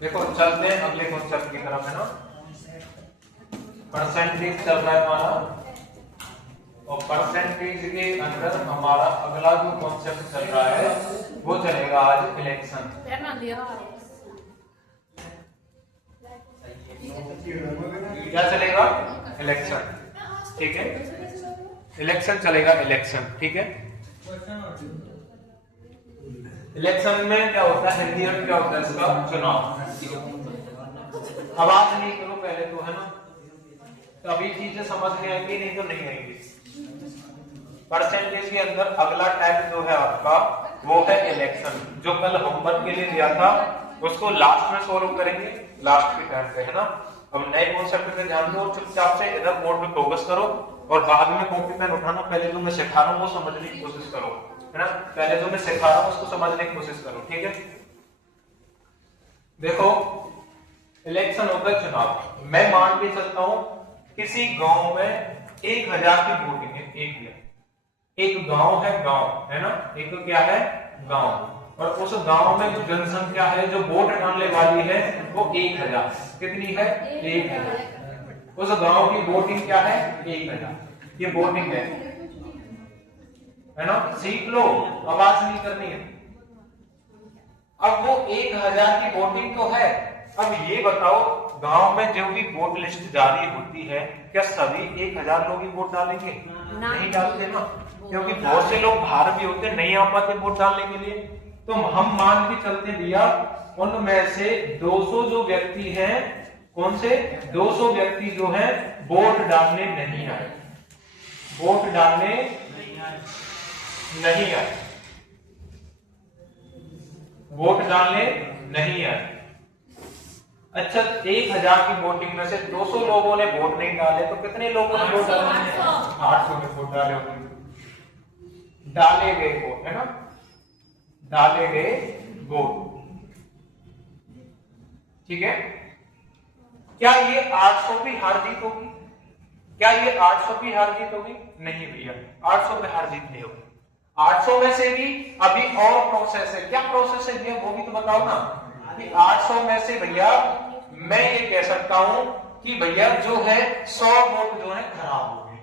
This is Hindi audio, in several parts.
देखो चलते हैं अगले कॉन्सेप्ट की तरफ, है ना। परसेंटेज चल रहा है हमारा, और परसेंटेज के अंदर हमारा अगला जो कॉन्सेप्ट चल रहा है वो चलेगा आज इलेक्शन। क्या चलेगा? इलेक्शन, ठीक है। इलेक्शन चलेगा, इलेक्शन, ठीक है। इलेक्शन में क्या होता है, हिंदी में क्या होता है इसका? चुनाव। आवाज नहीं करो पहले तो, है ना। अभी चीजें समझ में आएंगी, नहीं तो नहीं आएंगी। परसेंटेज के अंदर अगला टाइप जो है आपका वो है इलेक्शन, जो कल होमवर्क के लिए दिया था उसको लास्ट में सॉल्व करेंगे, लास्ट के टाइम पे, है ना। अब नए कॉन्सेप्ट पे ध्यान दो, चुपचाप से इधर बोर्ड पे फोकस करो और बाद में कॉपी पेन उठाना। पहले जो मैं सिखा रहा हूँ वो समझने की कोशिश करो, है ना। पहले जो मैं सिखा रहा हूँ उसको समझने की कोशिश करो, ठीक है। देखो इलेक्शन होता है चुनाव। मैं मान के चलता हूं किसी गांव में 1000 की वोटिंग है। एक गांव है, गांव है ना, एक क्या है? गांव। और उस गांव में जो जनसंख्या है जो वोट डालने वाली है वो 1000। कितनी है? 1000। उस गांव की वोटिंग क्या है? 1000। ये वोटिंग है ना। सीख लो, आवाज नहीं करनी है। अब वो 1000 की वोटिंग तो है। अब ये बताओ, गांव में जो भी वोट लिस्ट जारी होती है, क्या सभी 1000 लोग ही वोट डालेंगे? नहीं डालते ना, क्योंकि बहुत से लोग बाहर भी होते, नहीं आ पाते वोट डालने के लिए। तो हम मान के चलते भैया उनमें से 200 जो व्यक्ति हैं, कौन से 200 व्यक्ति जो हैं वोट डालने नहीं आए, वोट डालने नहीं आए, वोट डालने नहीं आए। अच्छा, 1000 की वोटिंग में से 200 लोगों ने वोट नहीं डाले, तो कितने लोगों ने वोट डाले? 800 ने वोट डाले होंगे। डाले गए वोट, है ना, डाले गए वोट, ठीक है। क्या ये 800 की हार जीत होगी? क्या ये 800 की हार जीत होगी? नहीं भैया, 800 में हार जीत नहीं होगी। 800 में से भी अभी और प्रोसेस है। क्या प्रोसेस है भैया, वो भी तो बताओ ना। 800 में से भैया मैं ये कह सकता हूं कि भैया जो है 100 वोट जो है खराब हो गए,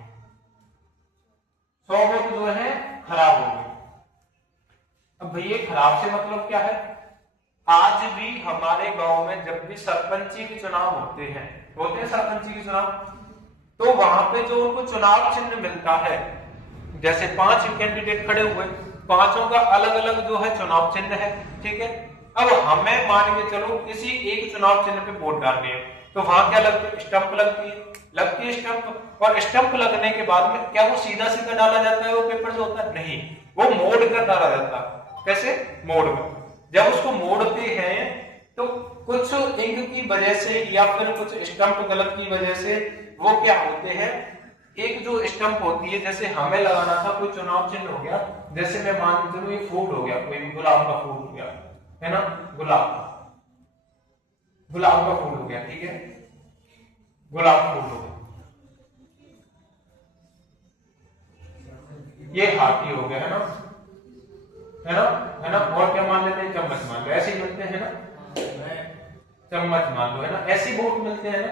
100 वोट जो है खराब हो गए। अब भैया खराब से मतलब क्या है? आज भी हमारे गांव में जब भी सरपंची के चुनाव होते हैं सरपंची के चुनाव, तो वहां पे जो उनको चुनाव चिन्ह मिलता है, जैसे 5 कैंडिडेट खड़े हुए, पांचों का अलग अलग जो है चुनाव चिन्ह है, ठीक है। अब हमें मान के चलो किसी एक चुनाव चिन्ह पे वोट डालनी है, तो वहां क्या लगती है? स्टंप लगती है स्टंप। और स्टंप लगने के बाद में क्या वो सीधा सीधा डाला जाता है वो पेपर जो होता है? नहीं, वो मोड़ कर डाला जाता है। कैसे? मोड़ कर। जब उसको मोड़ते हैं तो कुछ इंक की वजह से या फिर कुछ स्टंप गलत की वजह से वो क्या होते हैं, एक जो स्टंप होती है, जैसे हमें लगाना था कोई चुनाव चिन्ह हो गया, जैसे मैं मान के चलूं ये फूल हो गया, कोई गुलाब का फूल हो गया, है ना, गुलाब का फूल हो गया, ठीक है, गुलाब फूल हो गया, ये हाथी हो गया, है ना, है ना, है ना। और क्या मान लेते हैं? चम्मच मान लो, ऐसे ही मिलते हैं ना, चम्मच मान लो, है ना, ऐसे वोट मिलते हैं ना,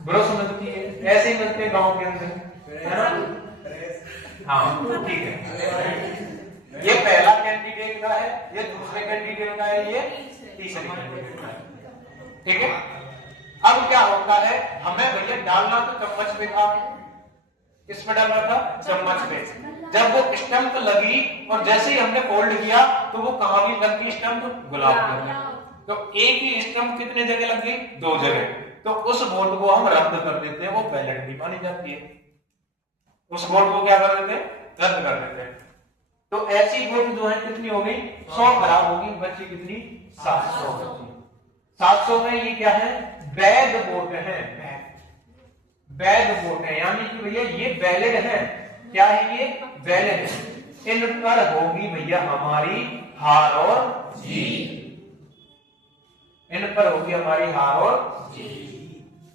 ब्रश मिलती है, ऐसे ही मिलते हैं गांव के अंदर, है ना। हाँ ठीक है, ये पहला कैंडिडेट का है, ये दूसरे कैंडिडेट का है, ये तीसरे कैंडिडेट का है, ठीक है। अब क्या होता है, हमें भैया डालना तो चम्मच पे था, किस पे डालना था? चम्मच पे। जब वो स्टंप लगी और जैसे ही हमने फोल्ड किया तो वो कहां भी लग गई स्टंप? गुलाब पे। तो एक ही स्टंप कितने जगह लग गई? 2 जगह। तो उस वोट को हम रद्द कर देते हैं, वो बैलेट नहीं मानी जाती है। उस वोट को क्या कर देते हैं? रद्द कर देते हैं। तो ऐसी वोट जो है कितनी हो गई? 100 खराब होगी, बची कितनी? 700 बची। 700 में ये क्या है? वैध वोट है, वैध वोट है, यानी कि भैया ये वैलिड है। क्या है ये? वैलिड है। इन पर होगी भैया हमारी हार और जीत, इन पर होगी हमारी हार और जीत।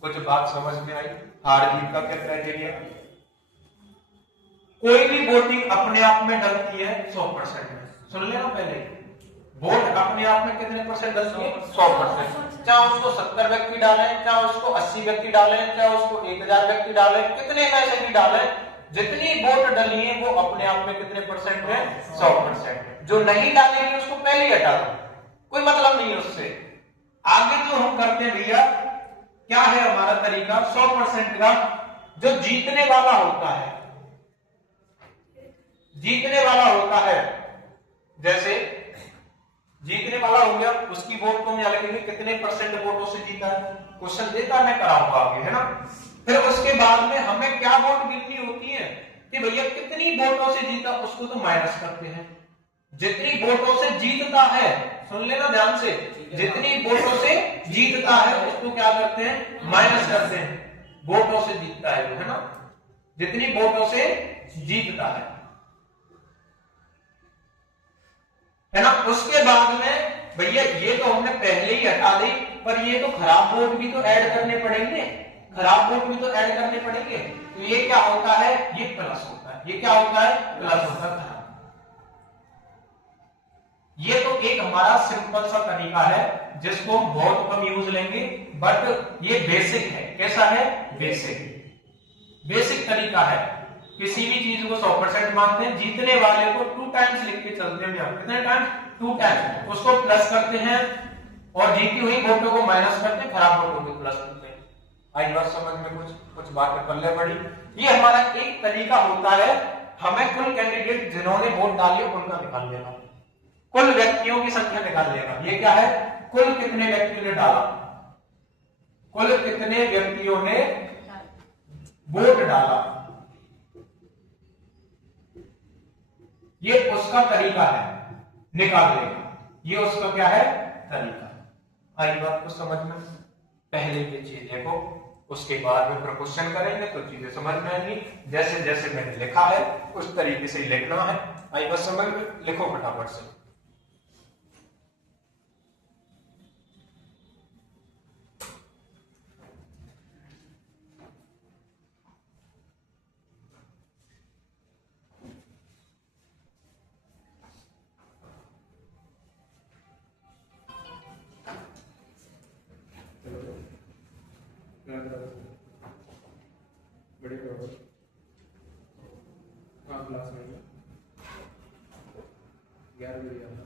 कुछ बात समझ में आई? हार जीत का क्या क्राइटेरिया? कोई भी वोटिंग अपने आप में डलती है 100%। सुन लेना पहले, वोट अपने आप में कितने परसेंट डालेंगे? 100%। चाहे उसको 70 व्यक्ति डालें, चाहे उसको 80 व्यक्ति डालें, चाहे उसको 1000 व्यक्ति डालें, कितने में से भी डालें, जितनी वोट डली है वो अपने आप में कितने परसेंट है? 100%। जो नहीं डालेंगे उसको पहले ही हटा दो, कोई मतलब नहीं है उससे। आगे जो हम करते हैं भैया, क्या है हमारा तरीका? 100% का जो जीतने वाला होता है, जीतने वाला होता है, जैसे जीतने वाला हो गया, उसकी वोट को हम यहां लिखेंगे कितने परसेंट वोटों से जीता है। क्वेश्चन देता मैं कराऊंगा आगे, है ना। फिर उसके बाद में हमें क्या वोट गिननी होती है कि भैया कितनी वोटों से जीता, उसको तो माइनस करते हैं। जितनी वोटों से जीतता है, सुन लेना ध्यान से, जितनी वोटों से जीतता है उसको क्या करते हैं? माइनस करते हैं। वोटों से जीतता है, है ना, जितनी वोटों से जीतता है ना। उसके बाद में भैया ये तो हमने पहले ही हटा दी, पर ये तो खराब वोट भी तो ऐड करने पड़ेंगे, खराब वोट भी तो ऐड करने पड़ेंगे। तो ये क्या होता है? ये प्लस होता है। ये क्या होता है? प्लस होता है। ये तो एक हमारा सिंपल सा तरीका है जिसको हम बहुत कम यूज लेंगे, बट ये बेसिक है। कैसा है? बेसिक, बेसिक तरीका है। किसी भी चीज को 100% मानते हैं, जीतने वाले को 2 टाइम्स लिख के चलते हैं। कितने टाइम्स? 2 टाइम्स। उसको प्लस करते हैं और जीती हुई वोटों को माइनस करते हैं, खराब वोटों को प्लस करते हैं। आई बात समझ में? कुछ बातें पल्ले पड़ी। ये हमारा एक तरीका होता है, हमें कुल कैंडिडेट जिन्होंने वोट डाले उनका निकाल लेना, कुल व्यक्तियों की संख्या निकाल लेगा। ये क्या है? कुल कितने व्यक्तियों ने डाला, कुल कितने व्यक्तियों ने वोट डाला, ये उसका तरीका है निकालने का। ये उसका क्या है? तरीका। आई बात को समझ में? पहले ये चीज देखो, उसके बाद में क्वेश्चन करेंगे तो चीजें समझ में आएंगी। जैसे जैसे मैंने लिखा है उस तरीके से लिखना है। आई बात समझ में? लिखो फटाफट से। बड़े क्लास में 11 बजे आना।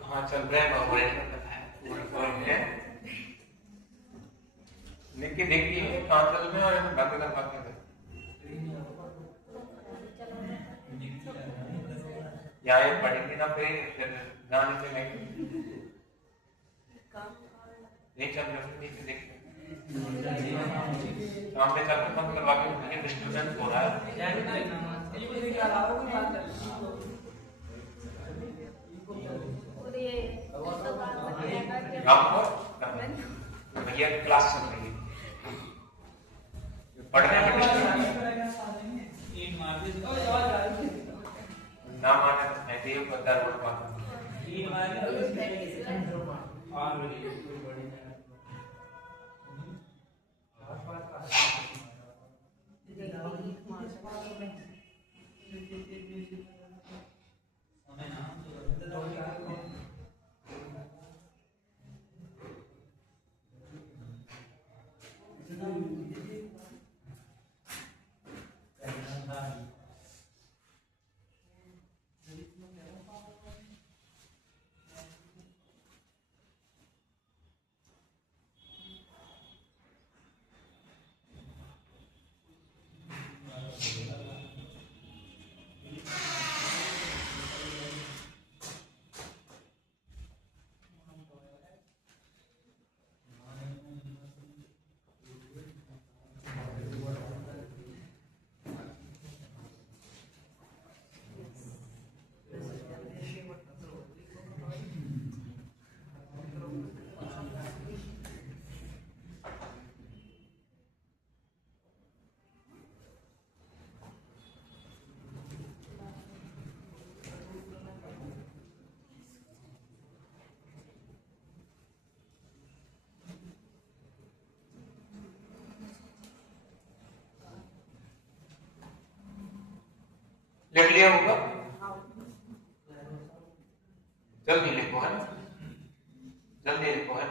कहाँ चल रहा है बाबू? लिख के देखिए कहाँ चल रहे हैं और बातें कर पाते हैं। यहाँ ये पढ़ेंगे ना, फिर जाने से नहीं चल रहा, नीचे देखिए सामने चल बंद करवा के डिस्टर्बेंस हो रहा है। भैया क्लास चल रही है, पढ़ने में ना माने ऐसे ही पता देख लिया होगा, जल्दी लिखो है ना, जल्दी लिखो है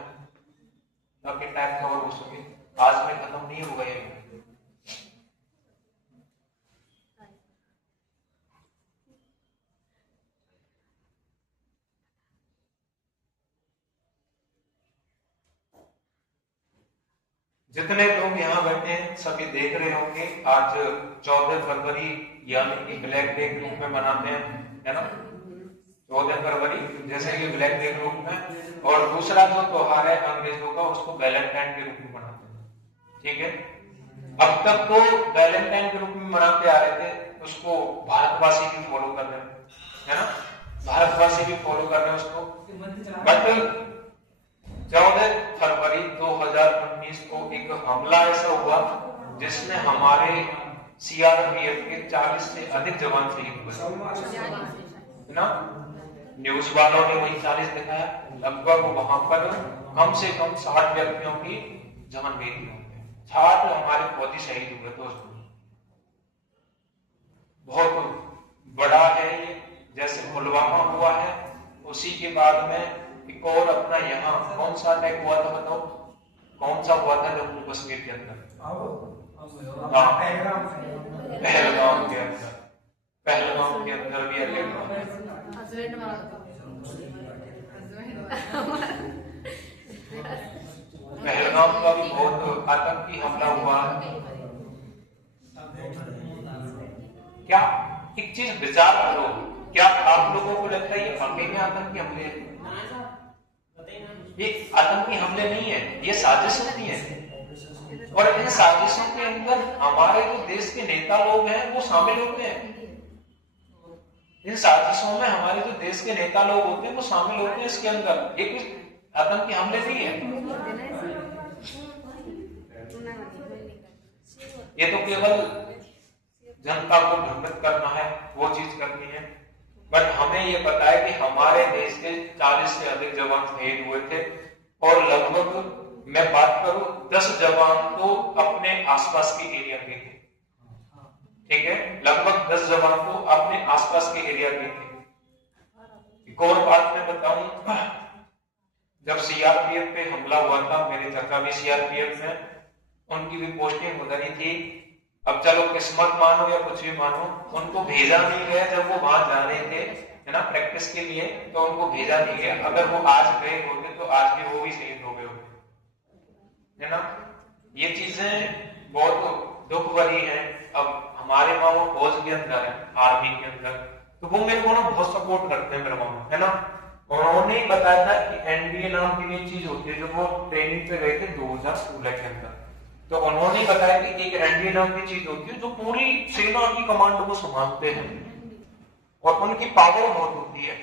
ताकि टाइम कवर हो सके, आज में खत्म नहीं होगा ये। जितने लोग यहाँ बैठे हैं सभी देख रहे होंगे, आज 14 फरवरी यानी कि ब्लैक डे के रूप में मनाते हैं, है ना, 14 फरवरी जैसे कि ब्लैक डे के रूप में। और दूसरा जो त्योहार है अंग्रेजों का, उसको वैलेंटाइन के रूप में मनाते हैं, ठीक है। अब तक तो वैलेंटाइन के रूप में मनाते आ रहे थे, उसको भारतवासी भी फॉलो कर रहे हैं, है ना, भारतवासी भी फॉलो कर रहे हैं उसको। बट 14 फरवरी 2019 को एक हमला ऐसा हुआ जिसमें हमारे सीआरपीएफ के 40 से अधिक जवान शहीद हुए ना। न्यूज वालों ने वही 40 दिखाया, लगभग वहां पर कम से कम 60 व्यक्तियों की जान गई थी, 60 हमारे फौजी शहीद हुए। तो बहुत बड़ा है ये, जैसे पुलवामा हुआ है उसी के बाद में एक और अपना यहाँ कौन सा अटैक हुआ था, बताओ कौन सा हुआ था जम्मू कश्मीर के अंदर? पहलगाम के अंदर, पहलगाम के अंदर भी अटैक हुआ। पहलगाम का भी बहुत आतंकी हमला हुआ। क्या एक चीज विचार करो, क्या आप लोगों को लगता है ये अकेले आतंकी हमले हैं? ये आतंकी हमले नहीं है, ये साजिश होती है। और इन साजिशों के अंदर हमारे जो देश के नेता लोग हैं वो शामिल होते हैं। इन साजिशों में हमारे जो देश के नेता लोग होते हैं वो शामिल होते हैं इसके अंदर। एक आतंकी हमले नहीं है, ये तो केवल जनता को भ्रमित करना है, वो चीज करनी है। बट हमें ये पता है कि हमारे देश के 40 से अधिक जवान शहीद हुए थे, और लगभग मैं बात करूं 10 जवान तो अपने आसपास के एरिया के थे, ठीक है, लगभग 10 जवान तो अपने आसपास के एरिया के थे। एक और बात मैं बताऊं, जब सीआरपीएफ पे हमला हुआ था, मेरे चाचा भी सीआरपीएफ में, उनकी भी पोस्टिंग उधर ही थी। अब चलो किस्मत मानो या कुछ भी मानो, उनको भेजा नहीं गया जब वो वहां जा रहे थे, है ना, प्रैक्टिस के लिए, तो उनको भेजा नहीं गया। अगर वो आज गए होते तो आज भी वो भी शहीद हो गए होते, है ना। ये चीजें बहुत दुख भरी है। अब हमारे मामा फौज के अंदर है, आर्मी के अंदर, तो वो मेरे को ना बहुत सपोर्ट करते हैं मेरे मामा, है ना। उन्होंने बताया था कि एनडीए नाम की एक चीज होती है, जब वो ट्रेनिंग पे गए थे 2016 के अंदर, तो उन्होंने बताया कि एक एनडीए नाम की चीज होती है जो पूरी सेना की कमांड को संभालते हैं और उनकी पावर बहुत होती है।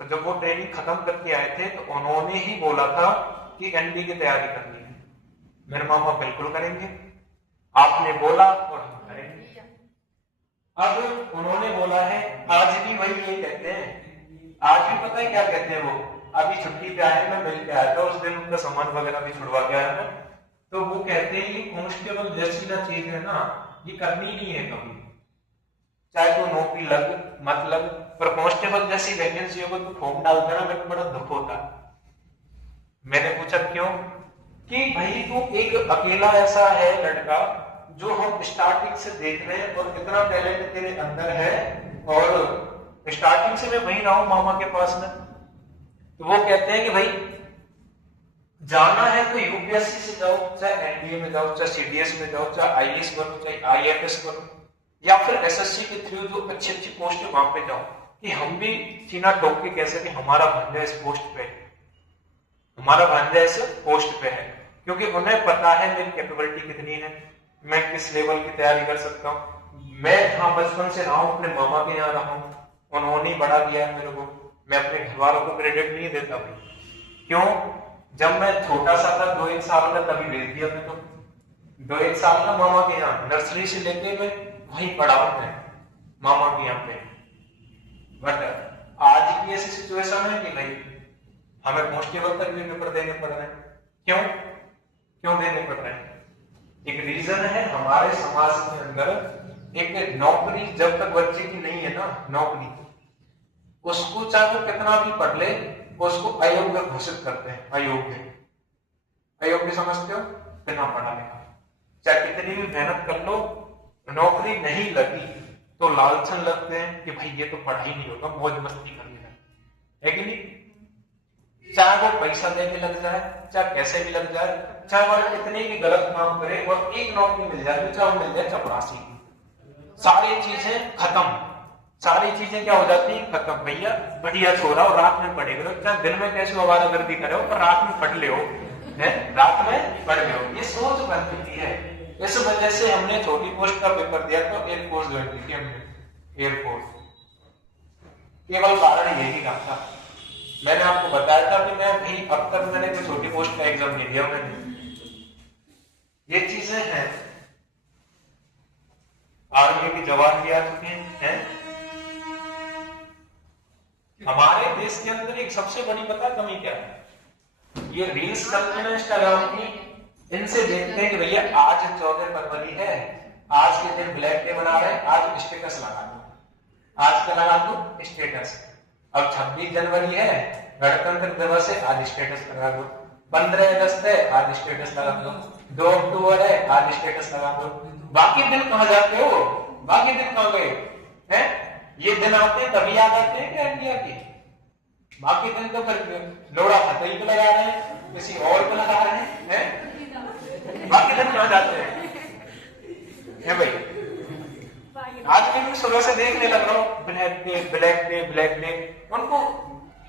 तो जब वो ट्रेनिंग खत्म करके आए थे तो उन्होंने ही बोला था कि एनडीए की तैयारी करनी है। मेरे मामा बिल्कुल करेंगे, आपने बोला और हम करेंगे। अब उन्होंने बोला है, आज भी वही यही कहते हैं, आज भी पता है क्या कहते हैं वो, अभी छुट्टी पे आए, मैं मिल के आया था उस दिन, उनका सामान वगैरह भी छुड़वा के आया था, तो वो कहते हैं ये कांस्टेबल जैसी ना चीज है ना, ये करनी नहीं है कभी, चाहे तो नौकरी लग मत लग, पर कांस्टेबल जैसी वैकेंसी होगा तो फॉर्म डालते ना, मेरे को बड़ा दुख होता। मैंने पूछा क्यों, कि भाई तू एक अकेला ऐसा है लड़का जो हम स्टार्टिंग से देख रहे हैं, और इतना टैलेंट तेरे अंदर है, और स्टार्टिंग से मैं वहीं रहा हूं मामा के पास में। तो वो कहते हैं कि भाई जाना है तो यूपीएससी से जाओ, चाहे एनडीए में जाओ, चाहे सीडीएस में जाओ, चाहे आईएएस बनो, चाहे आईएफएस बनो, या फिर एसएससी के थ्रू जो अच्छी अच्छी पोस्ट है वहां पे जाओ, कि हम भी सीना ठोक के कैसे कि हमारा भांजा इस पोस्ट पे है, हमारा भांजा इस पोस्ट पे है, क्योंकि उन्हें पता है मेरी कैपेबिलिटी कितनी है, मैं किस लेवल की तैयारी कर सकता हूँ। मैं जहां बचपन से रहा हूँ, अपने मामा के यहाँ रहा हूँ, उन्होंने बढ़ा दिया है मेरे को, मैं अपने घर वालों को क्रेडिट नहीं देता भाई। क्यों, जब मैं छोटा सा था 2-1 साल का, तभी भेज दिया मैं, तो 2-1 साल का मामा के यहाँ, नर्सरी से लेके मैं वहीं पढ़ा हूं मैं मामा के यहाँ पे। बट आज की ऐसी सिचुएशन है कि भाई हमें कांस्टेबल तक भी पेपर देने पड़ रहे हैं। क्यों देने पड़ रहे हैं? एक रीजन है, हमारे समाज के अंदर एक नौकरी जब तक बच्चे की नहीं है ना, नौकरी, उसको चाहे वो कितना भी पढ़ ले, उसको अयोग्य घोषित करते हैं। अयोग्य, अयोग्य समझते हो? बिना पढ़ा लिखा, चाहे कितनी भी मेहनत कर लो, नौकरी नहीं लगी तो लालचन लगते हैं कि भाई ये तो पढ़ा ही नहीं होगा, मौज मस्ती करने लगे, है कि नहीं? चाहे वो पैसा देने लग जाए, चाहे कैसे भी लग जाए, चाहे वो कितने भी गलत काम करे और एक नौकरी मिल जाए, चाहे वो मिल जाए चपरासी, सारी चीजें खत्म, सारी चीजें क्या हो जाती है? खत्म। भैया बढ़िया छोरा और रात में पढ़े करो, चाहे दिन में कैसे आवारागर्दी करे हो, पर रात में पढ़ ले हो, रात में पढ़ ले हो, ये सोच बन चुकी है। इस वजह से हमने छोटी पोस्ट का पेपर दिया तो एयरफोर्स ज्वाइन की हमने, एयरफोर्स। केवल कारण यही काम था। मैंने आपको बताया था कि मैं भाई अब तक मैंने कोई छोटी पोस्ट का एग्जाम नहीं दिया मैंने। ये चीजें हैं। आर्मी के जवान भी आ चुके हैं। हमारे देश के अंदर एक सबसे बड़ी पता कमी क्या है? ये रील्स चलते हैं ना इंस्टाग्राम की, इनसे देखते हैं कि भैया आज 14 फरवरी है, आज के दिन ब्लैक डे मना रहे हैं, आज स्टेटस लगा दो, आज का लगा दो स्टेटस। अब 26 जनवरी है, गणतंत्र दिवस है, आज स्टेटस लगा दो। 15 अगस्त है, आज स्टेटस लगा दो। 2 अक्टूबर है, आज स्टेटस लगा दो। बाकी दिन कहां जाते हो? बाकी दिन कहां गए हैं? ये दिन आते हैं तभी याद आते हैं क्या इंडिया की? बाकी दिन तो फिर लोड़ा फतेही को लगा रहे हैं, किसी और को लगा रहे हैं, बाकी दिन कहां जाते हैं भाई? आज भी मैं सुबह से देखने लग रहा हूँ black day black day black day. उनको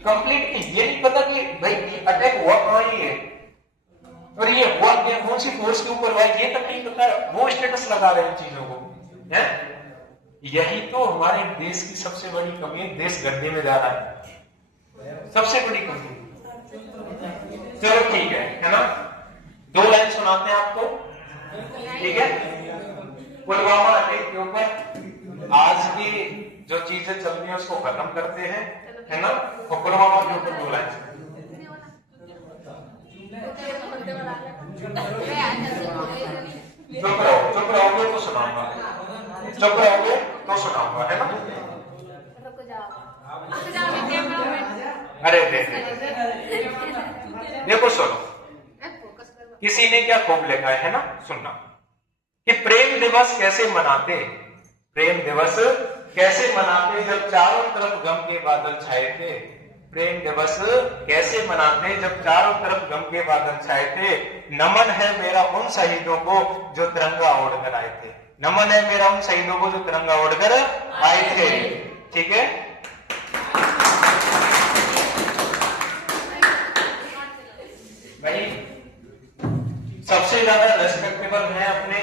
कंप्लीट ये नहीं पता कि भाई अटैक हुआ कहां ही है और ये हुआ क्या, कौन सी फोर्स के ऊपर हुआ, ये तक नहीं पता, वो स्टेटस लगा रहे हैं चीजों को, है? यही तो हमारे देश की सबसे बड़ी कमी है। देश गड्ढे में जा रहा है, सबसे बड़ी कमी। चलो ठीक है ना, 2 लाइन सुनाते हैं आपको, ठीक है? पुलवामा अटैक के ऊपर आज की जो चीजें चल रही है उसको खत्म करते हैं, है ना? और पुलवामा के ऊपर 2 लाइन। चुप रहोगे तो सुनाऊंगा, चुप रहोगे तो सुनाऊंगा, है ना? अरे देखो सुनो, किसी ने क्या खूब लिखा है ना, सुनना कि प्रेम दिवस कैसे मनाते, प्रेम दिवस कैसे मनाते जब चारों तरफ गम के बादल छाए थे। प्रेम दिवस कैसे मनाते जब चारों तरफ गम के बादल छाए थे। नमन है मेरा उन शहीदों को जो तिरंगा ओढ़कर आए थे। नमन है मेरा उन शहीदों को जो तिरंगा ओढ़कर आए थे, ठीक है? भाई सबसे ज्यादा रेस्पेक्टेबल है अपने,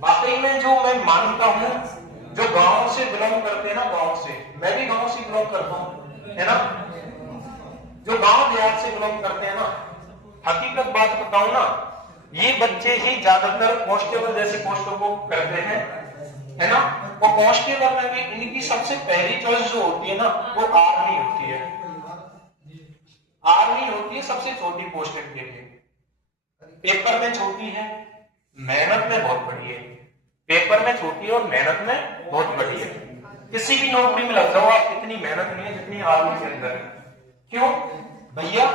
वाकई में जो मैं मानता हूं, जो गांव से बिलोंग करते हैं ना, गांव से, मैं भी गांव से बिलोंग करता हूं, है ना? जो गांव देहात से बिलोंग करते हैं ना, हकीकत बात बताऊं ना, ये बच्चे ही ज्यादातर कांस्टेबल जैसे पोस्टों को करते हैं, है ना? वो कांस्टेबल में भी इनकी सबसे पहली चॉइस जो होती है ना, वो आर्मी होती है। आर्मी होती है सबसे छोटी पोस्ट के लिए। पेपर में छोटी है, मेहनत में बहुत बड़ी है। पेपर में छोटी है और मेहनत में बहुत बड़ी है। किसी भी नौकरी में लग जाओ आप, इतनी मेहनत नहीं है जितनी आर्मी के अंदर है। क्यों भैया?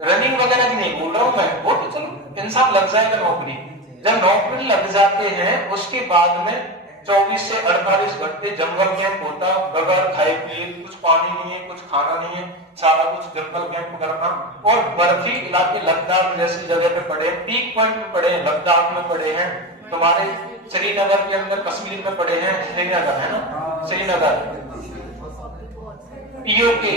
रनिंग वगैरह की नहीं बोल रहा हूं मैं, वो तो चलो इंसान लग जाएगा नौकरी। जब नौकरी लग जाते हैं उसके बाद में 24 से 48 घंटे जंगल कैंप होता, बगैर खाए पिए, कुछ पानी नहीं है, कुछ खाना नहीं है, सारा कुछ जंगल कैंप करना। और बर्फी इलाके लद्दाख जैसी जगह पे पड़े, पीक पॉइंट में पड़े हैं, लद्दाख में पड़े हैं, तुम्हारे श्रीनगर के अंदर, कश्मीर में पड़े हैं, श्रीनगर है ना, श्रीनगर पीओके,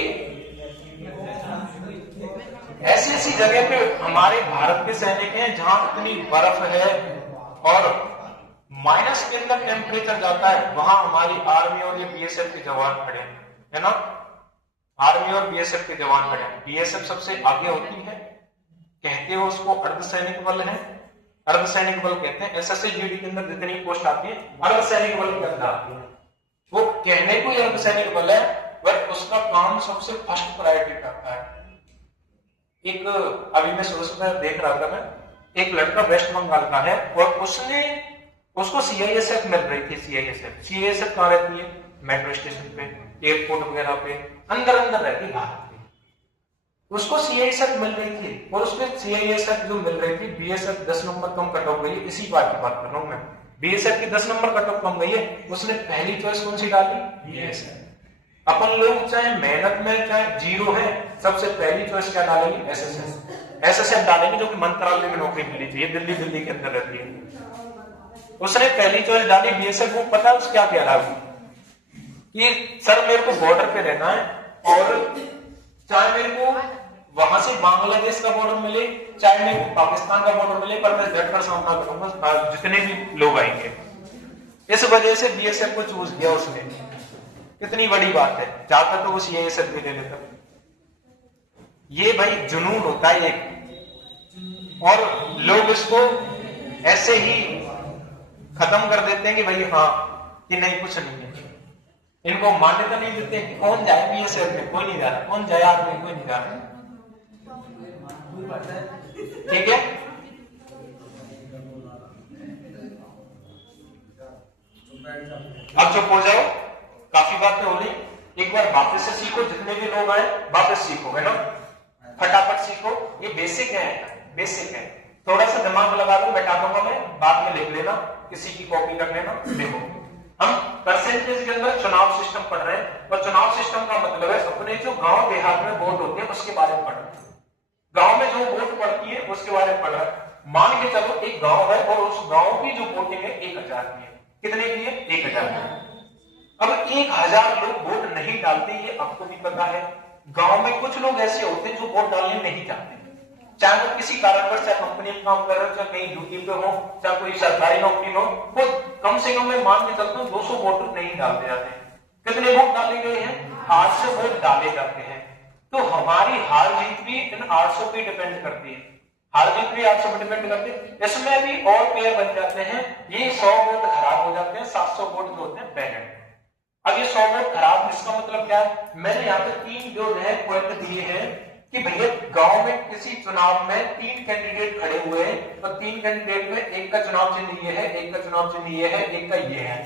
ऐसी ऐसी जगह पे हमारे भारत के सैनिक हैं जहां इतनी बर्फ है और माइनस के अंदर टेम्परेचर जाता है। वहां हमारी आर्मी और ये बीएसएफ के जवान खड़े हैं, है ना? आर्मी और बीएसएफ के जवान खड़े हैं। बीएसएफ सबसे आगे होती है, कहते हो उसको अर्धसैनिक बल है, अर्धसैनिक बल कहते हैं। एसएसजी के अंदर जितनी पोस्ट आती है अर्धसैनिक बल के अंदर आती है। वो कहने को ही अर्धसैनिक बल है, बट उसका काम सबसे फर्स्ट प्रायोरिटी करता है। एक अभी मैं सुबह सुबह देख रहा था, मैं एक लड़का वेस्ट बंगाल का है और उसने उसको सीआईएसएफ मिल रही थी। सीआईएसएफ कहाँ रहती है? मेट्रो स्टेशन पे, एयरपोर्ट वगैरह पे, अंदर अंदर रहती है भारत में। उसको सीआईएसएफ मिल रही थी और उसमें सीआईएसएफ जो मिल रही थी, बीएसएफ 10 नंबर कम कट ऑफ गई है। इसी बात की बात कर रहा हूं मैं, बीएसएफ की 10 नंबर कट ऑफ कम गई है। उसने पहली चॉइस कौन सी डाली? बीएसएफ। अपन लोग चाहे मेहनत में चाहे जीरो है, सबसे पहली चॉइस क्या डालेंगे? एसएसएफ डालेंगे, जो कि मंत्रालय में नौकरी मिली थी, दिल्ली के अंदर रहती है। उसने पहली चॉइस डाली बीएसएफ। वो पता है उस क्या कह रहा है कि सर मेरे को बॉर्डर पे रहना है, और चाहे मेरे को वहां से बांग्लादेश का बॉर्डर मिले, चाहे मेरे को पाकिस्तान का बॉर्डर मिले, पर मैं डटकर सामना करूंगा जितने भी लोग आएंगे। इस वजह से बीएसएफ को चूज किया उसने। कितनी बड़ी बात है, चाहता तो वो सीआईएसएफ भी ले लेता। ये भाई जुनून होता है एक, और लोग इसको ऐसे ही खत्म कर देते हैं कि भाई हाँ कि नहीं कुछ नहीं है। इनको मान्यता नहीं देते कि कौन जाए बीएसएफ में, कोई नहीं जा रहा, कौन जाए आर्मी, कोई नहीं जा रहा। ठीक है, अब चुप हो जाओ, काफी बातें हो रही। एक बार वापस से सीखो, जितने भी लोग आए वापस सीखोगे ना, फटाफट सीखो। ये बेसिक है, बेसिक है। थोड़ा सा दिमाग लगा लो, बैठा दूंगा मैं, बाद में लिख लेना, किसी की कॉपी कर लेना। देखो, हम परसेंटेज के अंदर चुनाव सिस्टम पढ़ रहे हैं, और चुनाव सिस्टम का मतलब है अपने जो गांव देहात में वोट होते हैं उसके बारे में पढ़ रहे हैं। गांव में जो वोट पड़ती है उसके बारे में पढ़ रहे हैं। मान के चलो एक गांव है और उस गांव की जो वोटिंग है 1000 की है। कितने की है? 1000 की। अब 1000 लोग वोट नहीं डालते, ये आपको भी पता है। गांव में कुछ लोग ऐसे होते हैं जो वोट डालने नहीं चाहते, चाहे वो किसी कारणवश, चाहे कंपनी में काम कर रहे हो, चाहे कहीं ड्यूटी पे हो, चाहे कोई सरकारी नौकरी में हो, वो कम से कम मैं मान के चलता हूँ 200 वोट नहीं डालते जाते हैं। कितने वोट डाले गए हैं? 800 वोट डाले जाते हैं। तो हमारी हार जीत भी इन 800 पे डिपेंड करती है। हार जीत भी 800 पे डिपेंड करती है। इसमें भी और पेयर बन जाते हैं। ये 100 वोट खराब हो जाते हैं, 700 वोट जो होते हैं बैलेंस। अब ये 100 वोट खराब, इसका मतलब क्या है? मैंने यहाँ पे 3 जो है पॉइंट दिए हैं कि भैया गांव में किसी चुनाव में 3 कैंडिडेट खड़े हुए हैं, तो 3 कैंडिडेट में एक का चुनाव चिन्ह ये है, एक का चुनाव चिन्ह ये है, एक का ये है।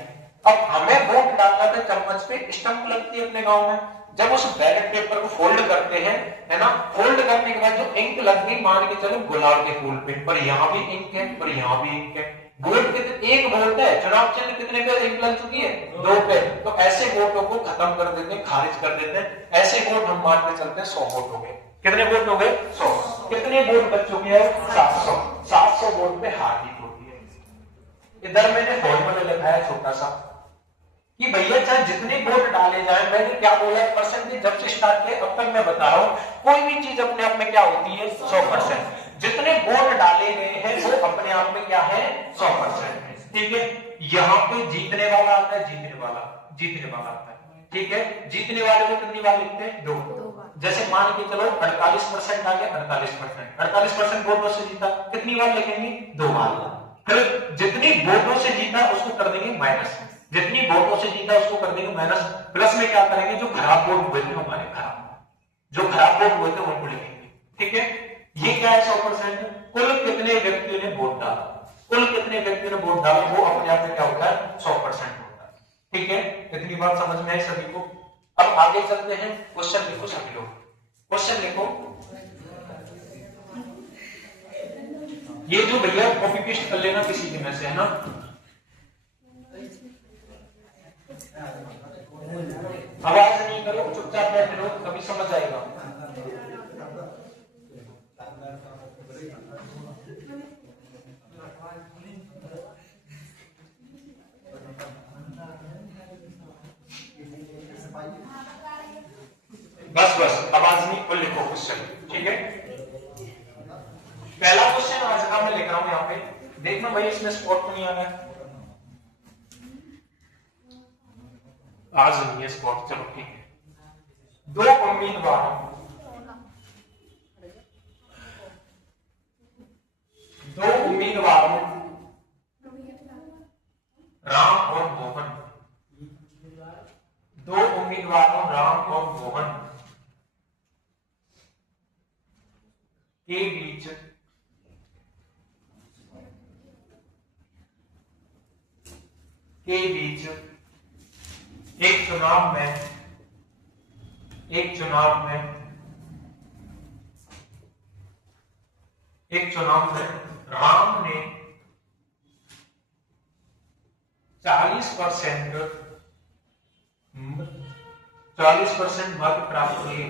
अब हमें वोट डालना था, चम्मच पे स्टंप लगती है अपने गांव में। जब उस बैलेट पेपर को फोल्ड करते हैं, है ना, फोल्ड करने के बाद जो इंक लग गई, मान के चलो गुलाब के फूल पे, पर यहाँ भी इंक है, पर यहाँ भी इंक है। वोट कितने? 1 वोट है, चुनाव चिन्ह कितने पे इंक लग चुकी है? 2 पे। तो ऐसे वोटों को खत्म कर देते हैं, खारिज कर देते हैं। ऐसे वोट हम मान के चलते हैं 100 वोट हो गए। कितने वोट हो गए? 100। कितने वोट बच चुके हैं? 700। 700 वोट पे हार जीत होती है। इधर मैंने फॉर्मूला लिखा है छोटा सा कि भैया चाहे जितने वोट डाले जाए, मैंने क्या बोला परसेंटेज जब से स्टार्ट किया अब तक मैं बता रहा हूं, कोई भी चीज अपने आप में क्या होती है? 100%। जितने वोट डाले गए हैं वो अपने आप में क्या है? 100%। ठीक है, यहाँ पे जीतने वाला आता है, जीतने वाला आता है। ठीक है, जीतने वाले को कितनी बार लिखते हैं? 2। जैसे मान के चलो 48% आ गया, 48% वोटों से जीता, कितनी बार लिखेंगे? 2 बार। फिर जितनी वोटों से जीता उसको कर देंगे माइनस, जितनी वोटों से जीता उसको कर देंगे माइनस, प्लस में क्या करेंगे? जो खराब वोट हुए थे हमारे, जो खराब वोट हुए थे उनको लिखेंगे। ठीक है, ये क्या है? 100%। कुल कितने व्यक्तियों ने वोट डाला, कुल कितने व्यक्तियों ने वोट डाला, वो अपने आप में क्या होता है? 100% होता है। ठीक है, इतनी बात समझ में आई सभी को? अब आगे चलते हैं, क्वेश्चन लिखो सभी लोग, क्वेश्चन लिखो। ये जो भैया कॉपी पेस्ट कर लेना किसी के में से, है ना? आवाज नहीं करो, चुपचाप बैठे रहो, कभी समझ आएगा। बस आवाज नहीं, और लिखो क्वेश्चन। ठीक है, पहला क्वेश्चन आज का मैं लिख रहा हूं यहाँ पे, देखना भाई इसमें स्पॉट तो नहीं आ गया। आज नहीं है स्पॉट, चलो ठीक है। 2 उम्मीदवारों राम और मोहन, 2 उम्मीदवारों राम और मोहन के बीच के बीच एक चुनाव में राम ने 40% मत प्राप्त किए,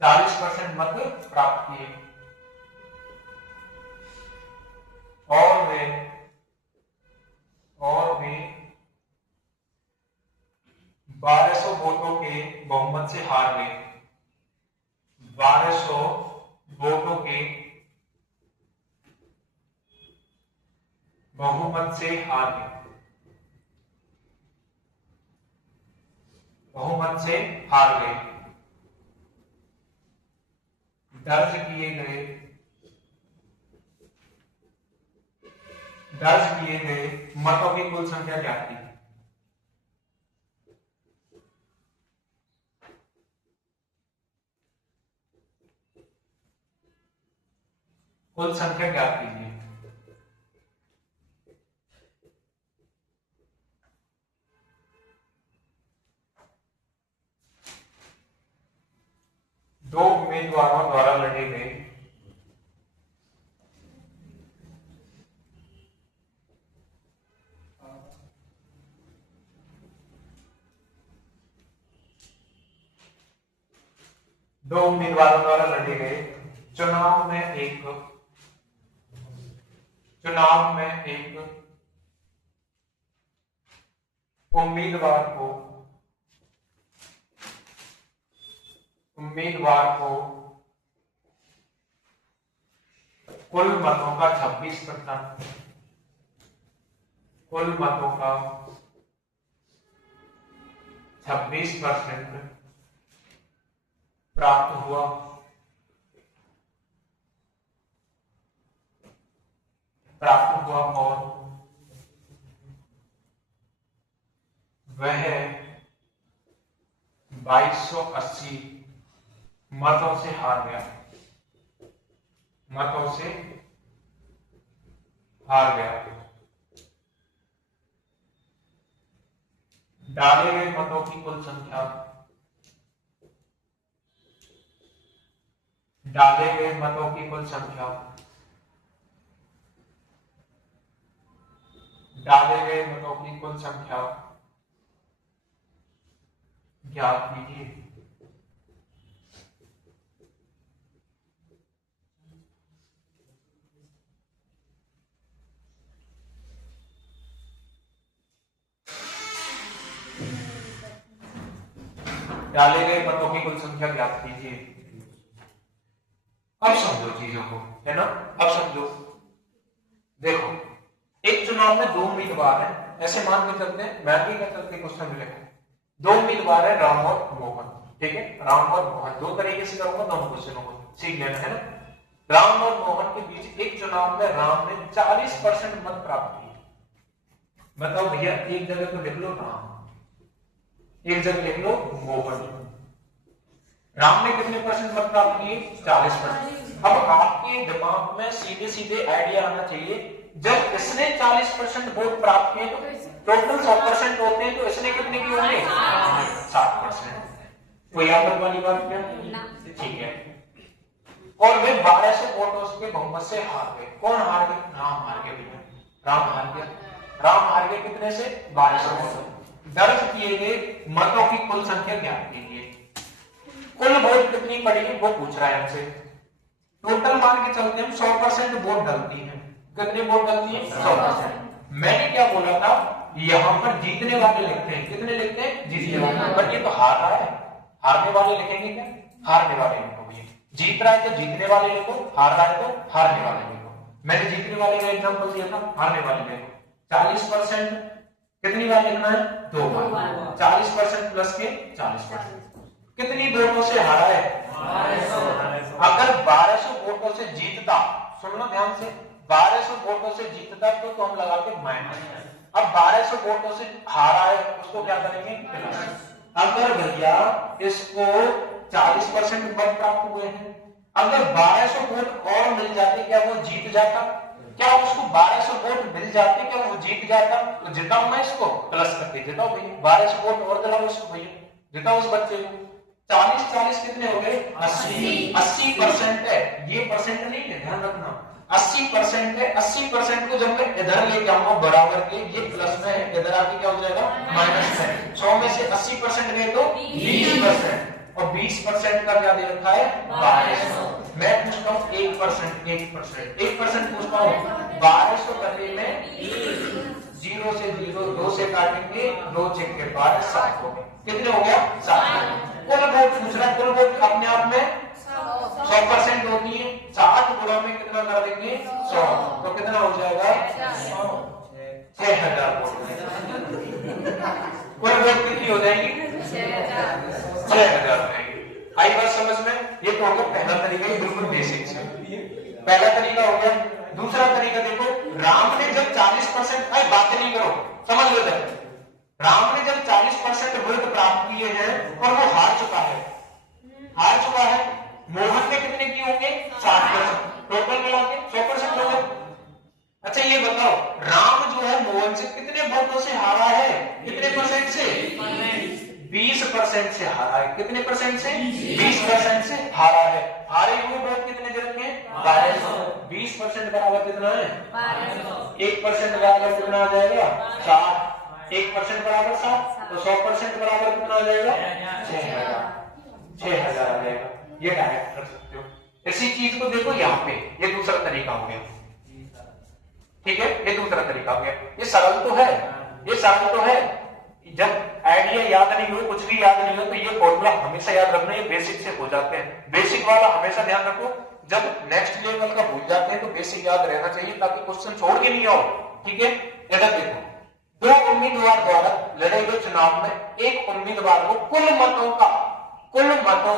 40% मत प्राप्त किए और वे 1200 वोटों के बहुमत से हार गए, 1200 वोटों के बहुमत से हार गए, दर्ज किए गए मतों की कुल संख्या क्या थी? कुल संख्या ज्ञात कीजिए। दो उम्मीदवारों द्वारा लड़े गए चुनाव में एक उम्मीदवार को कुल मतों का 26% प्राप्त हुआ और वह 2280 मतों से हार गया। डाले गए मतों की कुल संख्या ज्ञात कीजिए। डाले गए मतों की कुल संख्या ज्ञात कीजिए। अब समझो चीजों को, है ना? अब समझो, देखो, एक चुनाव में दो उम्मीदवार हैं, ऐसे मान के चलते हैं, मैं भी कर सकते क्वेश्चन मिलेगा। दो उम्मीदवार है, राम और मोहन, ठीक है? राम और मोहन, दो तरीके से करूंगा, दोनों क्वेश्चनों को सीख लेना, है ना? राम और मोहन के बीच एक चुनाव में राम ने 40% मत प्राप्त किए। बताओ भैया, एक जगह तो लिख लो राम, एक जगह लिख लो मोहन। राम ने कितने परसेंट मत प्राप्त किए? 40%। अब आपके दिमाग में सीधे सीधे आइडिया आना चाहिए, जब इसने 40% वोट प्राप्त किए तो टोटल 100% होते हैं, तो इसने कितने किए होंगे? 60%। कोई आफत वाली बात क्या? ठीक है। और वे 1200 वोटों के बहुमत से हार गए। कौन हार गए? राम हार गए भैया, राम हार गए कितने से? 1200 वोट। दर्ज किए गए मतों की कुल संख्या ज्ञात कीजिए। कुल वोट कितनी पड़ेगी वो पूछ रहा है हमसे। टोटल मान के चलते हम 100% वोट डलती है। कितने वोट डलती है? 100%। मैंने क्या बोला था, यहां पर जीतने वाले लिखते हैं। कितने लिखते हैं? जीतने वाले। बट ये तो हार रहा है, हारने वाले लिखेंगे क्या? हारने वाले लिखोगे। जीत रहा है तो जीतने वाले लिखो, हार रहा है तो हारने वाले लिखो। मैंने जीतने वाले का एग्जांपल दिया था, हारने वाले लिखो। 40% कितनी बार लिखना है? 2 बार। 40% प्लस के 40%। कितनी वोटों से हारा है? 1200। अगर 1200 वोटों से जीतता, सुन लो ध्यान से, 1200 वोटों से जीतता तो हम लगाते माइनस। अब 1200 वोटों से हारा है, उसको क्या करेंगे? प्लस। अगर भैया इसको 40% मत प्राप्त हुए हैं, अगर 1200 वोट और मिल जाते, क्या वो जीत जाता? क्या उसको 1200 वोट मिल जाते, क्या वो जीत जाता? तो जिताओ ना इसको, प्लस करके जिताओ भैया, 1200 वोट और दिलाओ इसको भैया, जिताओ उस बच्चे को। 40 कितने हो गए? 80% है, ये परसेंट नहीं है, ध्यान रखना 80% है। 80% को जब मैं इधर लेके आऊंगा बराबर के, ये प्लस में है, इधर आके क्या हो जाएगा? माइनस में। 100 में से 80% गए तो 20%, और 20% का क्या दे रखा है? 1200। मैं पूछता हूँ 1% पूछता हूँ, 1200 करने में 0 से 0, 2 से काटेंगे, 2 छक्के 12, 7 हो गए। कितने हो गया? 7। कुल वोट पूछ रहा है, कुल वोट अपने आप में 100% होती है, 60 गुणा में कितना कर देंगे? 100, तो कितना हो जाएगा? 6000 वोट। कुल वोट कितनी हो जाएगी? 6000 हो जाएगी। आई बात समझ में? ये तो हो गया पहला तरीका, ये बिल्कुल बेसिक है, पहला तरीका हो गया। दूसरा तरीका देखो, राम ने जब 40%, बात नहीं करो, समझ लो जब राम ने जब 40% वोट प्राप्त किए हैं और वो हार चुका है, मोहन ने कितने किए होंगे? 60%, टोटल मिला के 100% हो गए। अच्छा ये बताओ, राम जो है मोहन से कितने वोटों से हारा है? कितने परसेंट से? 20% से हारा है। कितने परसेंट से? 20% से हारा है। हारे हुए वोट कितने दे रखे हैं? 1200। 20% बराबर कितना है? 1% बराबर कितना आ जाएगा? 60। 1% बराबर 60, तो 100% बराबर कितना आ जाएगा? 6000 आ जाएगा। ये डायरेक्ट कर सकते हो। इसी चीज को देखो यहाँ पे, ये दूसरा तरीका हो गया, ठीक है, ये दूसरा तरीका हो गया। ये सरल तो है, जब आइडिया याद नहीं हो, कुछ भी याद नहीं हो, तो ये फॉर्मूला हमेशा याद रखना, ये बेसिक से हो जाते हैं। बेसिक वाला हमेशा ध्यान रखो, जब नेक्स्ट लेवल का भूल जाते हैं तो बेसिक याद रहना चाहिए, ताकि क्वेश्चन छोड़ के नहीं आओ, ठीक है। इधर देखो, 2 उम्मीदवार द्वारा लड़े गए चुनाव में एक उम्मीदवार को कुल मतों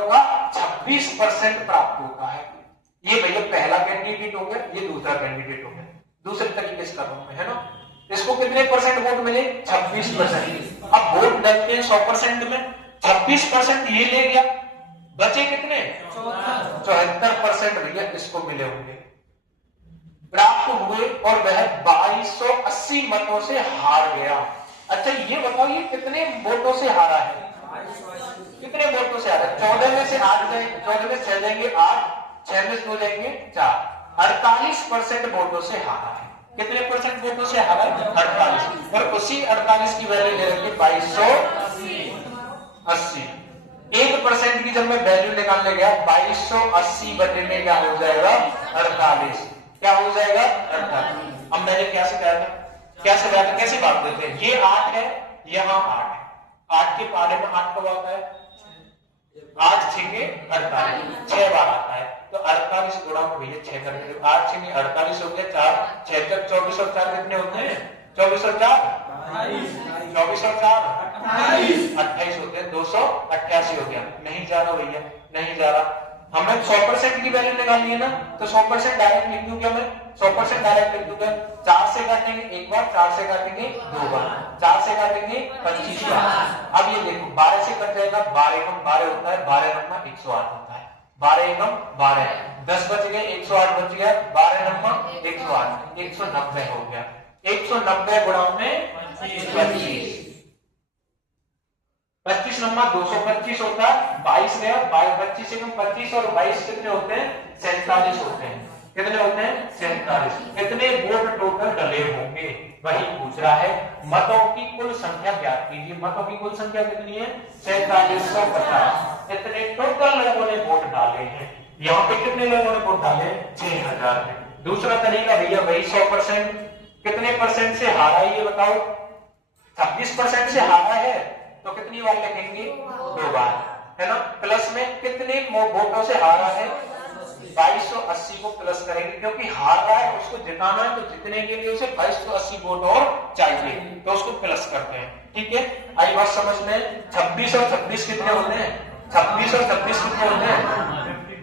का 26% प्राप्त होता है। ये भैया पहला कैंडिडेट हो गया, ये दूसरा कैंडिडेट हो गया। दूसरे तरीके से कर रहा हूं मैं, है ना। इसको कितने परसेंट वोट मिले? 26%। अब वोट डलते हैं 100% में, 26% ये ले गया, बचे कितने? 74% भैया इसको मिले होंगे, प्राप्त हुए, और वह 2280 मतों से हार गया। अच्छा ये बताओ, ये कितने वोटों से हारा है? कितने वोटों से हारा है? 14 में से 8 गए, 14 में 6 जाएंगे 8, 6 में 2 जाएंगे 4, 48% वोटों से हारा है। कितने परसेंट वोटों से हारा है? 48। और उसी 48 की वैल्यू ले रखी 2280। 1% की जब मैं वैल्यू निकालने गया, 2280 बटे में क्या हो जाएगा? 48। क्या हो जाएगा? 48। अब मैंने क्या सिखाया था? कैसे बात देते हैं? ये 8 है, यहाँ 8 है, 8 के पारे में 8 कब आता है? 8 6 48, 6 बार आता है, तो 48 गुणा में भैया 6 करके 8 6 48 हो गया, 4 6 तक 24 और 4 कितने होते हैं? 24 और 4 24 और 4 28 होते हैं, 288 हो गया। नहीं जा रहा भैया, नहीं जा रहा। हमें 100% की वैल्यू निकालनी है ना, तो 100% डायरेक्ट लिख दूं क्या मैं? 100% डायरेक्ट लिख दूंगा। 4 से काटेंगे एक बार, 4 से काटेंगे 2 बार, 4 से काटेंगे 25 बार। अब ये देखो, 12 से कट जाएगा, 12 एकम 12 होता है, 12 नंबर 108 होता है, 12 एकम 12, 10 बच गए, 108 बच गया, 12 नंबर 108, 190 हो गया। 190 गुणा में 25, 25 नंबर 225 होता है, 22 गया, 25 से कम 25 और 22 कितने होते हैं? 47 होते हैं। कितने होते हैं? 47। कितने वोट टोटल डले होंगे वही पूछ रहा है। मतों की कुल संख्या ज्ञात कीजिए। मतों की कुल संख्या कितनी है? 4750। इतने टोटल लोगों ने वोट डाले हैं। यहाँ पे कितने लोगों ने वोट डाले? 6000 में। दूसरा तरीका भैया वही 100%। कितने परसेंट से हारा है ये बताओ? 26% से हारा है, तो कितनी बार लिखेंगे? 2 बार, है ना। प्लस में कितने वोटों से हारा है? 2280 को प्लस करेंगे, क्योंकि हार रहा है, उसको जिताना है, तो जितने के लिए उसे 2280 वोट और चाहिए, तो उसको प्लस करते हैं। ठीक है, आई बात समझ में? 26 और 26 कितने होते हैं? 26 और 26 कितने होते हैं?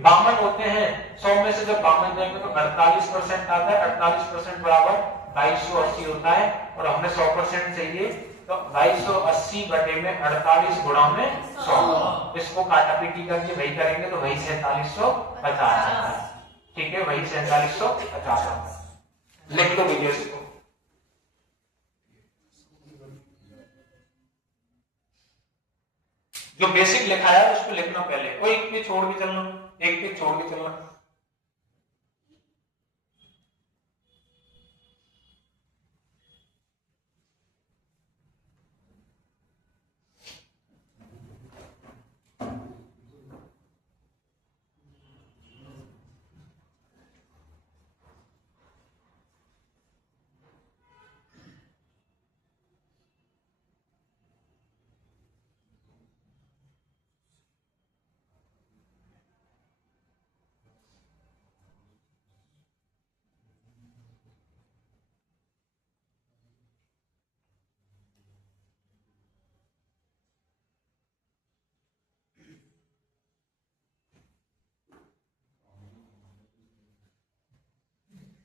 52 होते हैं। 100 में से जब 52 जाएंगे तो 48% आता है। 48% बराबर 2280 होता है, और हमने 100% चाहिए, तो 2280 बटे में 48 गुणा में 100। इसको काटा पीटी करके वही करेंगे तो वही 4750 आता है। ठीक है, वही 4750 आता है। लिख लो भैया इसको। जो बेसिक लिखा है उसको लिखना पहले, और एक पेज छोड़ के चलना, एक पेज छोड़ के चलना।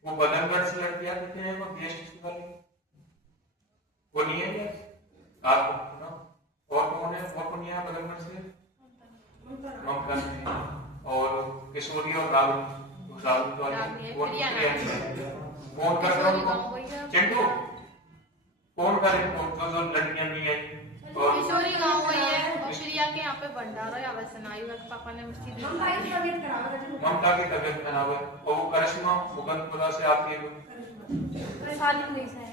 वो बदनगढ़ से लड़कियां कितने हैं, वो बीएसटी वाली वो नहीं है क्या आपको ना? और कौन है, और कौन है बदनगढ़ से? ममता जी और किशोरी और राहुल, राहुल वाली वो कौन कर रहा है? चिंटू कौन करे? जो लड़कियां नहीं आई किशोरी गांव वही है, और श्रिया के यहाँ पे भंडारा या वैसे ना आयु पापा ने उसकी ममता की तबीयत खराब है, और वो करिश्मा मुगलपुरा से आती है, शादी हुई है,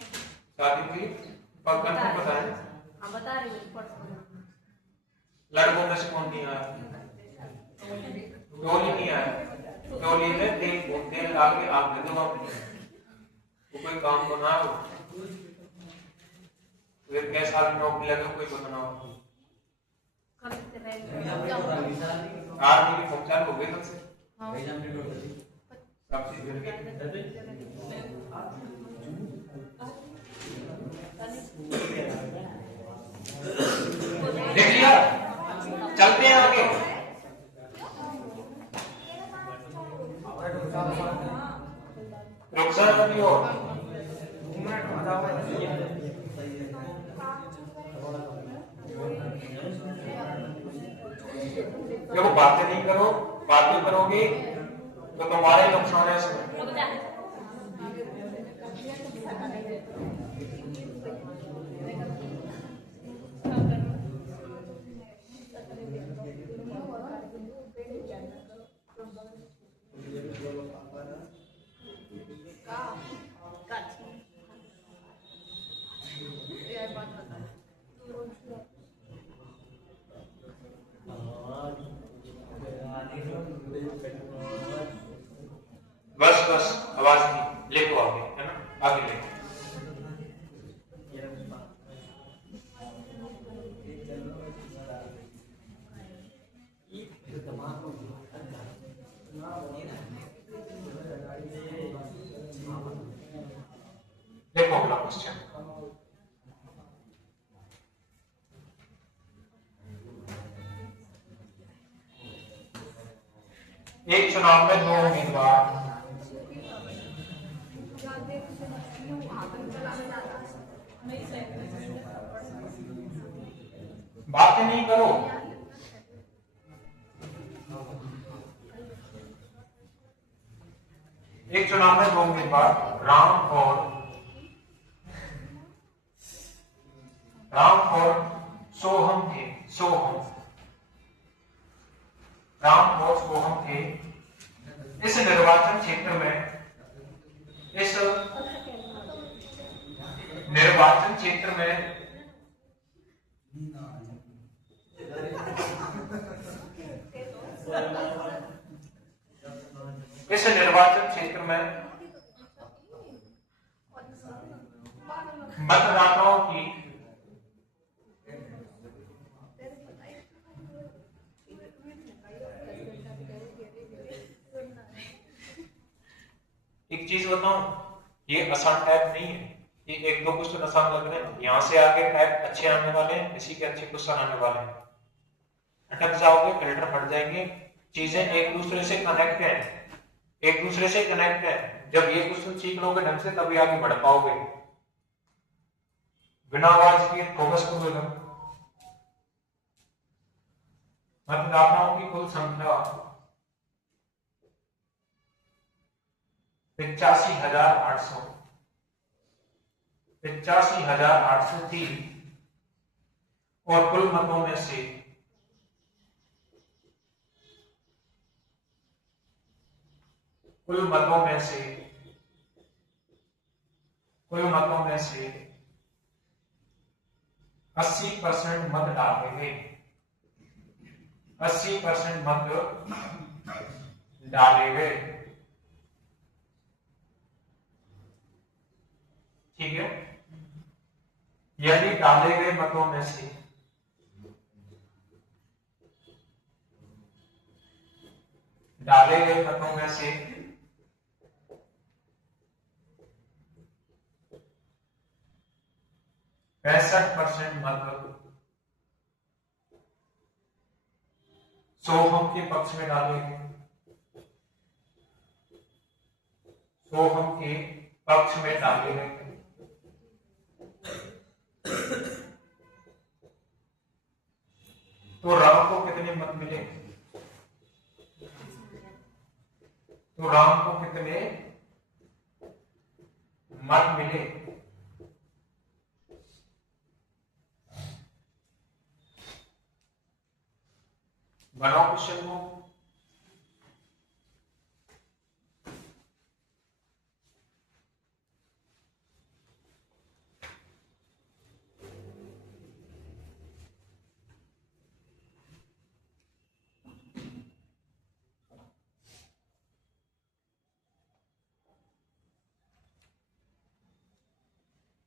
शादी की पक्का नहीं पता है। हाँ बता रही हूँ। लड़कों में से कौन नहीं आया? डोली नहीं आया, डोली ने तेल डाल के आग दे दो अपनी, वो कोई काम तो ना हो, फिर कैसा नौकरी लगे कोई तो ना हो। आर्मी की फौज चालू हो गई सबसे, सब चीज मिल गई। देख लिया, चलते हैं आगे। रुखसार कभी हो देखो, बातें नहीं करो, बातें करोगे तो तुम्हारा ही नुकसान है इसमें। बस बस आवाज नहीं, लिखो आगे, है ना, आगे लिखो। देखो अगला क्वेश्चन, एक चुनाव में दो उम्मीदवार बातें नहीं करो, एक चुनाव में दो उम्मीदवार राम और सोहम थे, सोहम, राम और सोहम थे। इस निर्वाचन क्षेत्र में, इस निर्वाचन क्षेत्र में इस निर्वाचन क्षेत्र में मतदाताओं की एक चीज बताऊं, ये आसान टाइप नहीं है, ये एक दो क्वेश्चन आसान लग रहे हैं, यहां से आगे टाइप अच्छे आने वाले हैं, इसी के अच्छे क्वेश्चन आने वाले हैं। अटक जाओगे, फिल्टर फट जाएंगे, चीजें एक दूसरे से कनेक्ट है, एक दूसरे से कनेक्ट है। जब ये क्वेश्चन सीख लोगे ढंग से तभी आगे बढ़ पाओगे। बिना आवाज के फोकस करोगे, मतदाताओं की कुल संख्या 85,800, 85,803 और कुल मतों में से कुल मतों में से 80% मत डाले गए, 80% मत डाले गए। ठीक है, यदि डाले गए मतों में से डाले गए मतों में से 65% मत सोहम के पक्ष में डाले गए, सोहम के पक्ष में डाले गए, तो राम को कितने मत मिले? तो राम को कितने मत मिले? बनाओ क्वेश्चन को।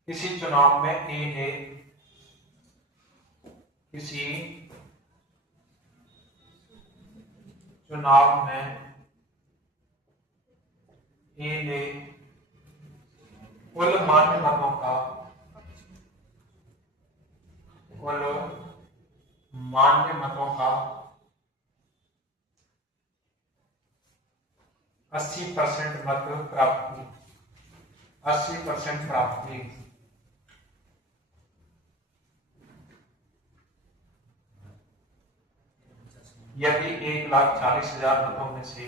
किसी चुनाव में ए ने किसी चुनाव में ए ने कुल मान्य मतों का 80% मत प्राप्त किए, 80% प्राप्त किए। यदि 1,40,000 मतों में से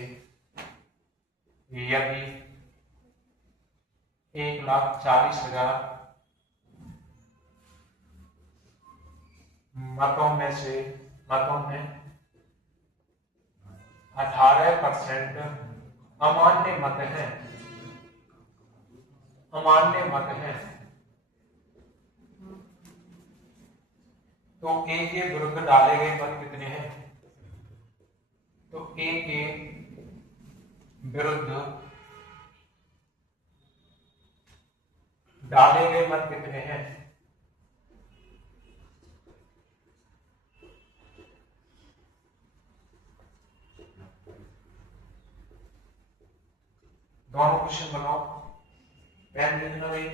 1,40,000 मतों में 18% अमान्य मत हैं, तो ए के विरुद्ध डाले गए मत कितने हैं? तो ए के विरुद्ध डाले गए मत कितने हैं? दोनों क्वेश्चन बनाओ, पेन लिखना नहीं।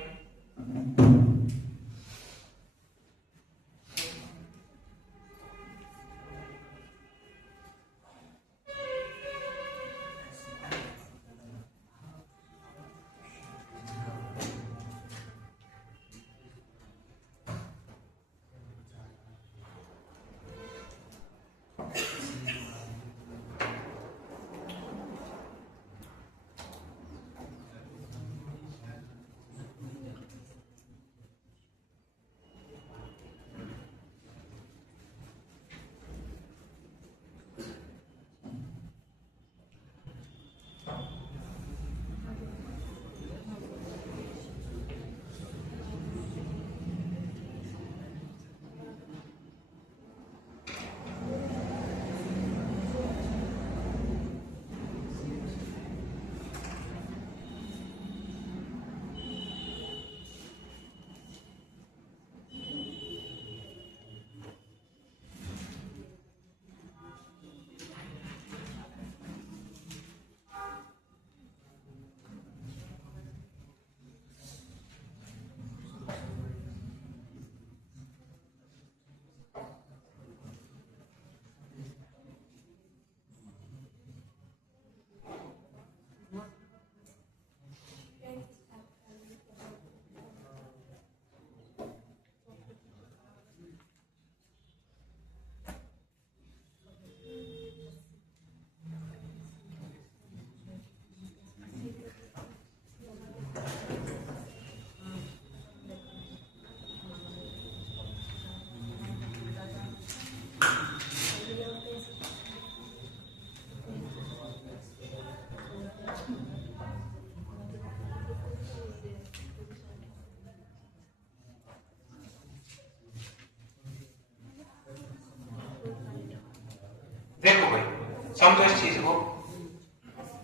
समझो इस चीज को,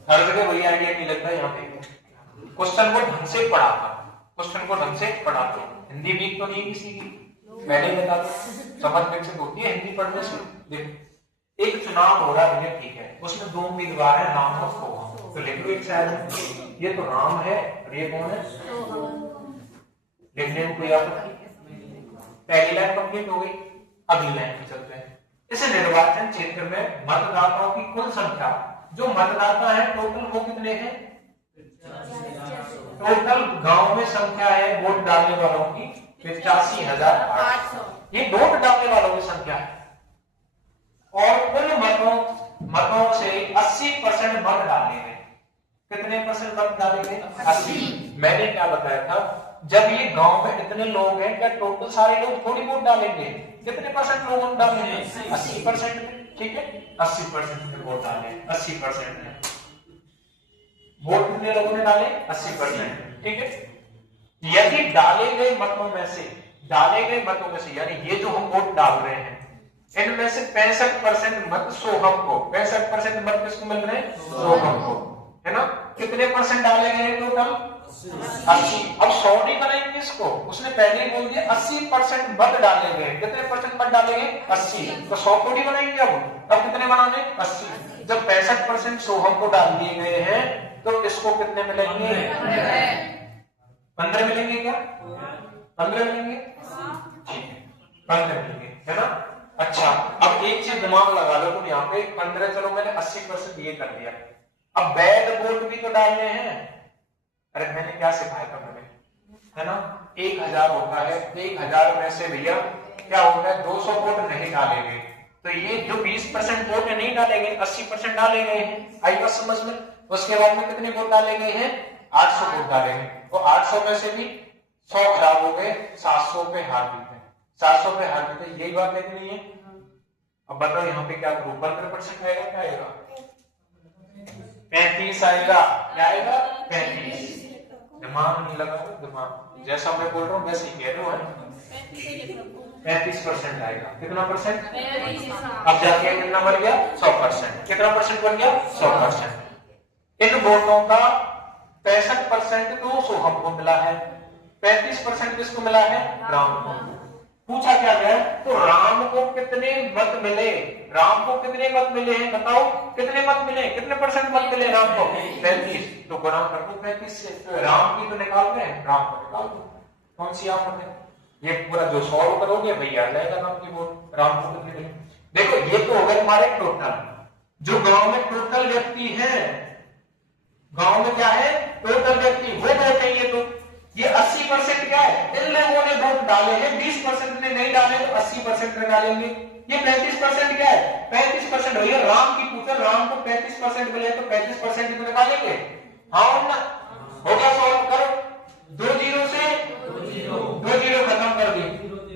हर जगह वही आइडिया नहीं लगता यहाँ पे। क्वेश्चन को ढंग से पढ़ा था, क्वेश्चन को ढंग से पढ़ा था। हिंदी वीक तो नहीं किसी की, पहले ही बता दो, समझ विकसित होती है हिंदी पढ़ने से। देखो एक चुनाव हो रहा है, ठीक है, उसमें दो उम्मीदवार है, राम और सोहम, तो लिख लो एक साइड, ये तो राम है और ये कौन है, लिखने में कोई आपत्ति? पहली लाइन कंप्लीट हो गई, अगली लाइन पे चलते हैं। इस निर्वाचन क्षेत्र में मतदाताओं की कुल संख्या, जो मतदाता है टोटल वो कितने हैं? टोटल गांव में संख्या है वोट डालने वालों की 85,800, ये वोट डालने वालों की संख्या है। और कुल मतों से 80% मत डाले गए। कितने परसेंट मत डाले गए? 80। मैंने क्या बताया था, जब ये गांव में इतने लोग हैं, क्या टोटल सारे लोग थोड़ी वोट डालेंगे? कितने परसेंट लोग डालेंगे? 80%। ठीक है, 80% में वोट डाले, 80% में वोट कितने लोगों ने डाले? 80%। ठीक है, यदि डाले गए मतों में से यानी ये जो हम वोट डाल रहे हैं, इनमें से 65% मत सोहम को, 65% मत किसको मिल रहे हैं? सोहम को, है ना? कितने परसेंट डाले गए हैं टोटल? 80। अब 100 नहीं बनाएंगे इसको, उसने पहले ही बोल दिया 80% मत डाले गए। कितने परसेंट मत डाले गए? 80। तो 100 थोड़ी बनाएंगे अब कितने बनाने? 80। जब 65% सोहम को डाल दिए गए हैं तो इसको कितने मिलेंगे? 15 मिलेंगे क्या? 15 मिलेंगे, ठीक है, 15 मिलेंगे, है ना? अच्छा, अब एक चीज दिमाग लगा लो तुम यहाँ पे, 15, चलो मैंने 80% ये कर दिया, अब वैध वोट भी तो डालने हैं। अरे मैंने क्या सिखाया था मैंने, है ना? 1000 होता है, 1000 में से भैया क्या होता है? 200 वोट नहीं डाले गए, तो ये जो 20% वोट नहीं डाले गए, 80% डाले गए हैं। आई बात समझ में? उसके बाद में कितने वोट डाले गए हैं? 800 वोट डाले गए, तो 800 में से भी 100 खराब हो गए, 700 पे हार जीते, 700 पे हार जीते, यही बात देखनी है। अब बताओ यहाँ पे क्या करूं? 15% आएगा, क्या आएगा? 35 आएगा, क्या आएगा? 35। दिमाग नहीं लगा, दिमाग जैसा मैं बोल रहा हूँ वैसे ही कह रहा हूँ। 35% आएगा, कितना परसेंट? अब जाके कितना बन गया? 100%। कितना परसेंट बन गया? 100%। इन वोटों का 65% तो सोहम को मिला है, 35% किसको मिला है? राम को। पूछा क्या गया? तो राम को कितने मत मिले? राम को कितने मत मिले हैं बताओ? कितने मत मिले? कितने परसेंट मत मिले राम को? 35। तो गुणा कर दो 35 से, राम की तो निकाल रहे हैं, राम को निकाल दो। कौन सी आफत है? ये पूरा जो 100 करोगे भैया आ जाएगा राम की वोट। राम को कितने मिले? देखो ये तो हो गए हमारे टोटल, जो गांव में टोटल व्यक्ति है, गांव में क्या है? टोटल व्यक्ति, वो वोट है ये। तो ये 80% क्या है? इन लोगों ने वोट डाले हैं, 20% ने नहीं डाले तो 80% ने डालेंगे। ये 35% क्या है? 35% भैया राम की पूछा, राम को 35% मिले तो 35% ही तो निकालेंगे। हाँ ना? हो गया, सॉल्व करो। 2 जीरो से 2 जीरो खत्म कर दी।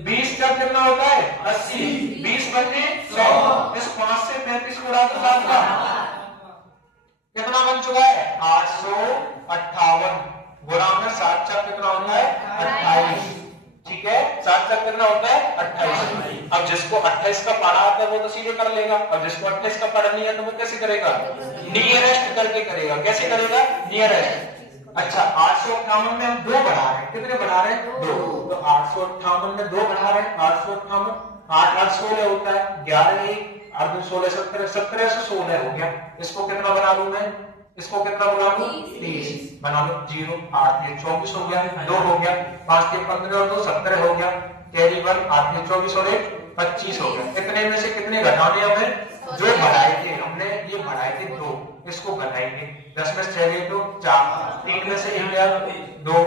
20 जब कितना होता है? 80। 20 बचे 100। इस 5 से 35 को उड़ा दो, सात का कितना बन चुका है? 858। गुणा में 7 चार कितना होता है? 28। ठीक है, 7 चार कितना होता है? 28। अब जिसको 28 का पढ़ा आता है वो तो सीधे कर लेगा, और जिसको 28 का पढ़ा नहीं है तो वो कैसे करेगा? नियरेस्ट करके करेगा। कैसे करेगा? नियरेस्ट। अच्छा, 858 में हम 2 बढ़ा रहे हैं, कितने बढ़ा रहे हैं? 2। तो 858 में 2 बढ़ा रहे हैं, 858, 8 8 16 होता है, 11 1 8 16 17, 17 से 16 हो गया। इसको कितना बना लूं मैं? इसको कितना बना लूं? 30 बना लो। 0 8 24 हो गया, 2 हो गया, 5 15 और 2 17 हो गया, कैरी 1 8 24 और 1 25 हो गया। कितने में से कितने घटाने हमें? जो बढ़ाए थे हमने, ये बढ़ाए थे 2, इसको घटाएंगे। 10 में 6 गए तो 4, 3 में से 1 गया 2,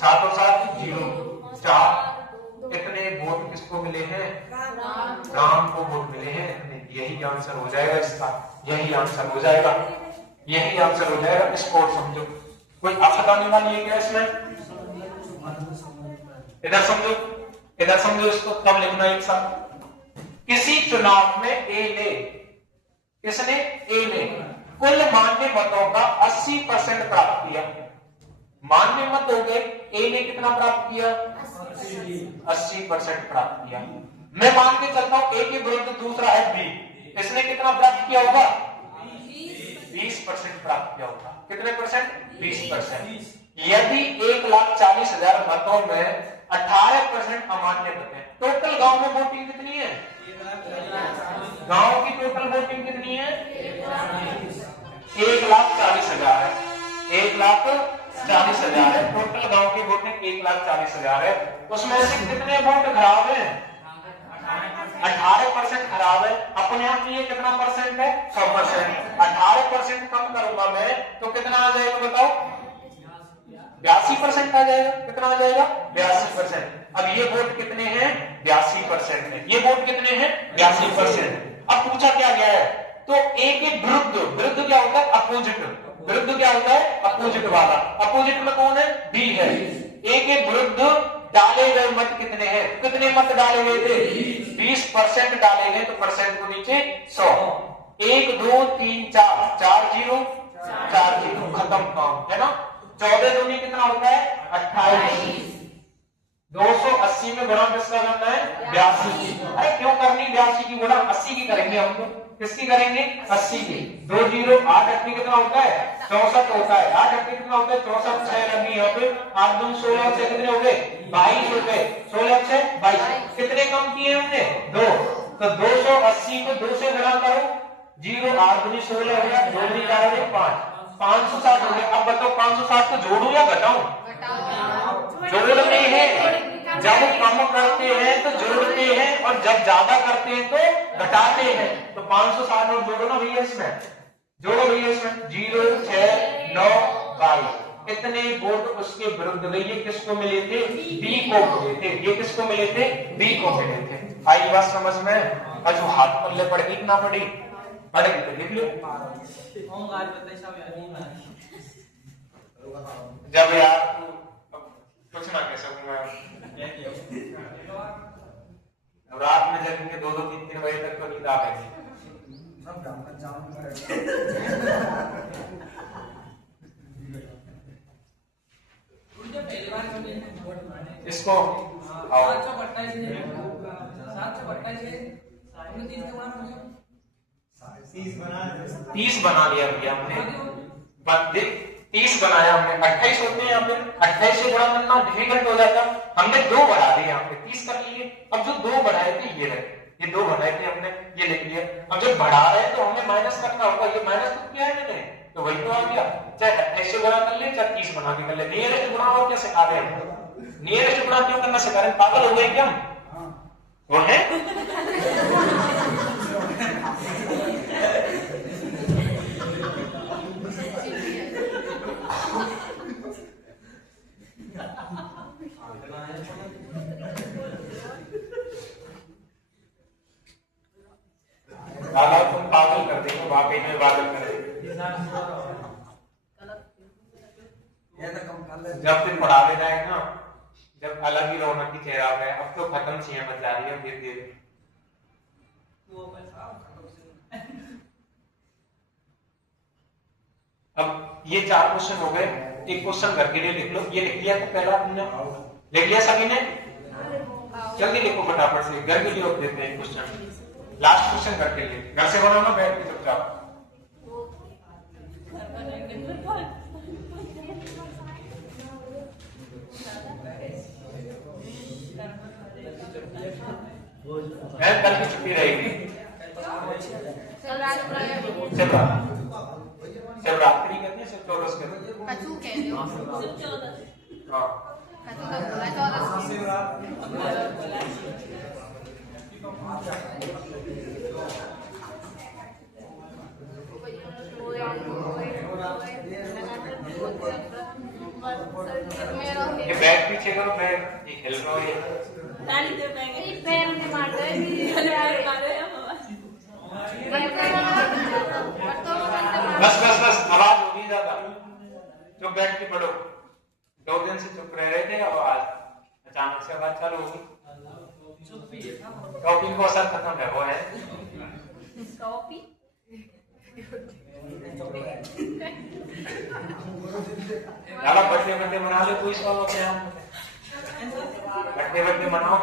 7 और 7 0 4। कितने वोट किसको मिले हैं? राम को वोट मिले हैं। यही आंसर हो जाएगा इसका, यही आंसर हो जाएगा, यही आंसर हो जाएगा। इसको समझो, कोई आफत आने वाली है क्या इसमें? इधर समझो, इधर समझो इसको, तब लिखना एक साथ। किसी चुनाव में ए ने, किसने? ए ने कुल मान्य मतों का 80% प्राप्त किया। मान्य मत हो गए, ए ने कितना प्राप्त किया? 80% प्राप्त किया। मैं मान के चलता हूं ए के विरुद्ध दूसरा है बी, इसने कितना प्राप्त किया होगा? 20% प्राप्त किया होगा। कितने परसेंट? 20%। यदि 1,40,000 मतों में 18% अमान्य मत हैं, टोटल गांव में वोटिंग कितनी है? गांव की टोटल वोटिंग कितनी है? 1,40,000 है। 1,40,000 है टोटल गांव की वोटिंग। 1,40,000 है, उसमें से कितने वोट खराब है? 18% खराब है। अपने आप ये कितना परसेंट है? 100%। 18% कम करूंगा मैं तो कितना आ जाएगा बताओ? 82% आ जाएगा। कितना आ जाएगा? 82%। अब ये वोट कितने हैं? 82% है। ये वोट कितने हैं? 82%। अब पूछा क्या गया है? तो ए के विरुद्ध, विरुद्ध क्या होता है? अपोजिट। विरुद्ध क्या होता है? अपोजिट वाला। अपोजिट में कौन है? बी है। ए के विरुद्ध डाले गए मत कितने हैं? कितने मत डाले गए थे? 20% डाले गए, तो परसेंट को नीचे 100। 1 2 3 4 4 0 4 0 खत्म काम, है ना। 14 दूनी कितना होता है? 28। 280 में गुणा किसका करना है? 82 की। अरे क्यों करनी 82 की गुणा? 80 की करेंगे हम तो। किसकी करेंगे? 80 की। 2 0 8 8 कितना होता है? 64 होता है। 8 8 कितना होता है? 64 6 लगी यहाँ पे। 8 2 16 से कितने हो गए? 22 हो गए। 16 से 22। कितने कम किए हमने? 2। तो 280 को 2 से गुणा करो। 0 8 दूनी 16 हो गया। 2 दूनी 4 हो गया 5। 560 हो गया। अब बताओ 560 को जोड़ू या घटाऊं? जोड़ते हैं। जब कम करते हैं तो जोड़ते हैं, और जब ज्यादा करते हैं तो घटाते हैं। तो 560 और जोड़ो ना भैया इसमें। जोड़ो भैया इसमें। 0 6 9 22। इतने वोट उसके विरुद्ध गए। ये किसको मिले थे? बी को मिले थे। ये किसको मिले थे? बी को मिले थे। आई बात समझ में? आज वो हाथ पल्ले पड़ गई ना पड़ी? पड़ गई तो लिख लो। जब यार कुछ ना कह सकूंगा। रात में जगेंगे 2 2 3 3 बजे तक तो नींद आ गई। इसको 30 बना लिया भैया हमने। 30 बनाया हमने। 28 होते हैं यहाँ पे। 28 से गुणा करना डिफिकल्ट हो जाता। हमने 2 बढ़ा दिए यहाँ पे। 30 कर लिए। अब जो 2 बढ़ाए थे ये रहे। ये 2 बढ़ाए थे हमने, ये लिख लिया। अब जब बढ़ा रहे हैं तो हमें माइनस करना होगा। ये माइनस तो किया है मैंने, तो वही तो आ गया। चाहे 28 से गुणा कर ले, चाहे 30 बना के कर ले। नियरेस्ट गुणा और क्या सिखा रहे हैं? नियरेस्ट गुणा क्यों करना सिखा रहे हैं? पागल हो गए क्या हम? वो है तुम पागल कर देंगे। वाकई में पागल कर देंगे। जब फिर पढ़ावे जाए ना, जब अलग ही रौनक की चेहरा है। अब तो खत्म सी है बचा रही है धीरे धीरे। अब ये 4 क्वेश्चन हो गए। एक क्वेश्चन घर के लिए लिख लो। ये लिख लिया तो पहला तुमने लिख लिया सभी ने? जल्दी लिखो फटाफट से। घर के लिए रोक देते हैं क्वेश्चन। लास्ट क्वेश्चन घर के लिए। घर से बनाना बैठ के चुपचाप। कल की छुट्टी रहेगी। शिवरात्रि कहते हैं, शिव चौदस कहते हैं। ये बैग पीछे करो। बैग ये खेल रहा हो। बस बस बस, आवाज होगी ज्यादा। चुप बैठ के पढ़ो। 2 दिन से चुप रह रहे थे, अब आज अचानक से आवाज चालू होगी। टॉपिक को असर खत्म है। वो है बर्थडे मना लो। कोई सवाल होते हैं? बर्थडे मनाओ।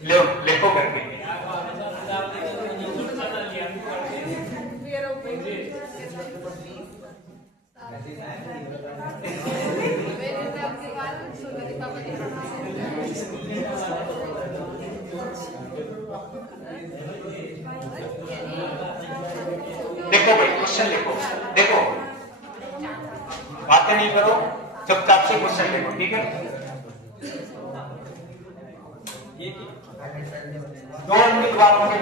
लिखो करके। देखो भाई क्वेश्चन लिखो, देखो बातें नहीं करो, चुपचाप से क्वेश्चन लिखो, ठीक है। 2 मिनट बाद में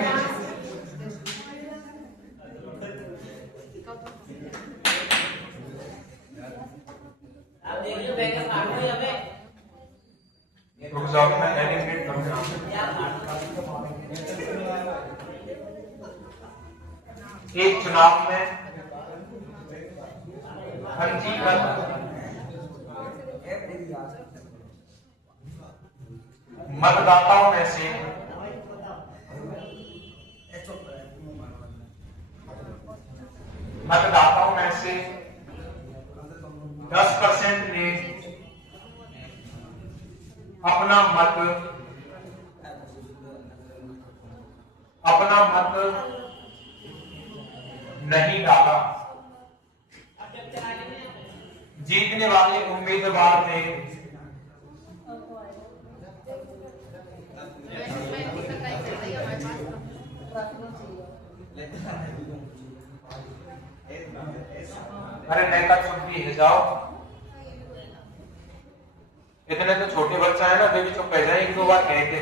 रुक जाओ, मैं एलिमिनेट करूंगा। एक चुनाव में पंजीकृत मतदाताओं में से मतदाताओं में से 10% ने अपना मत नहीं डाला। जीतने वाले उम्मीदवार ने अरे नैका छुट्टी है, जाओ। इतने तो छोटे बच्चा है ना, बेबी चुप कर जाए, 1-2 बार कह के।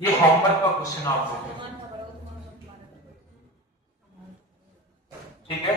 ये होमवर्क का क्वेश्चन आपको है, ठीक है।